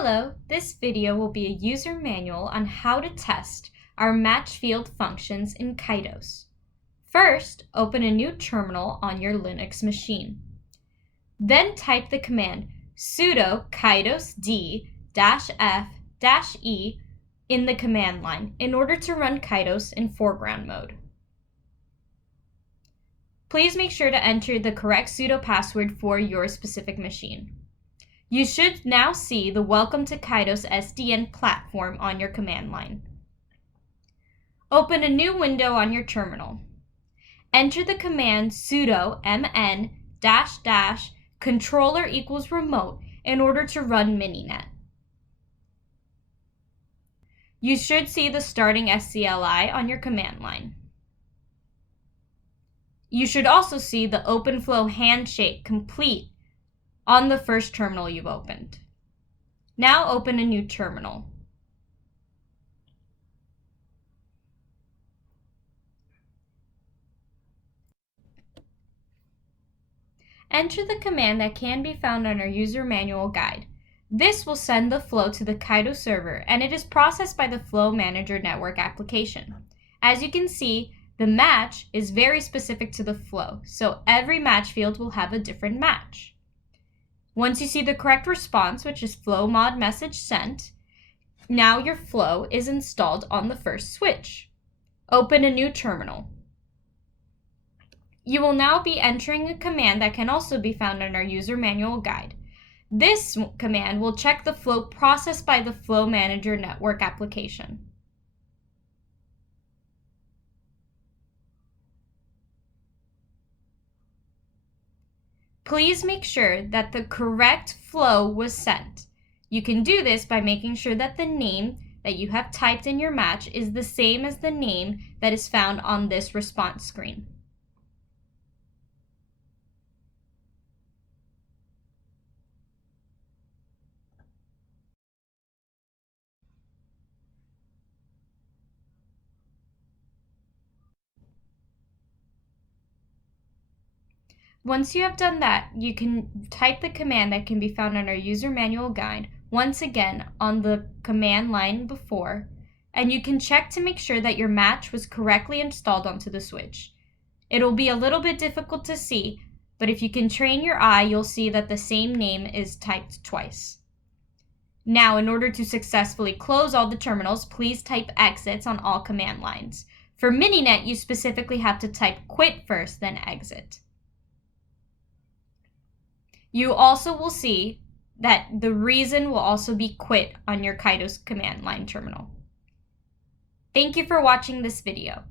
Hello, this video will be a user manual on how to test our match field functions in Kytos. First, open a new terminal on your Linux machine. Then type the command sudo kytosd-f-e in the command line in order to run Kytos in foreground mode. Please make sure to enter the correct sudo password for your specific machine. You should now see the Welcome to Kytos SDN platform on your command line. Open a new window on your terminal. Enter the command sudo mn controller equals remote in order to run Mininet. You should see the starting SCLI on your command line. You should also see the OpenFlow handshake complete on the first terminal you've opened. Now open a new terminal. Enter the command that can be found on our user manual guide. This will send the flow to the Kytos server, and it is processed by the Flow Manager network application. As you can see, the match is very specific to the flow, so every match field will have a different match. Once you see the correct response, which is flow mod message sent, now your flow is installed on the first switch. Open a new terminal. You will now be entering a command that can also be found in our user manual guide. This command will check the flow processed by the Flow Manager network application. Please make sure that the correct flow was sent. You can do this by making sure that the name that you have typed in your match is the same as the name that is found on this response screen. Once you have done that, you can type the command that can be found on our user manual guide once again on the command line before, and you can check to make sure that your match was correctly installed onto the switch. It'll be a little bit difficult to see, but if you can train your eye, you'll see that the same name is typed twice. Now, in order to successfully close all the terminals, please type exits on all command lines. For Mininet, you specifically have to type quit first, then exit. You also will see that the reason will also be quit on your Kytos command line terminal. Thank you for watching this video.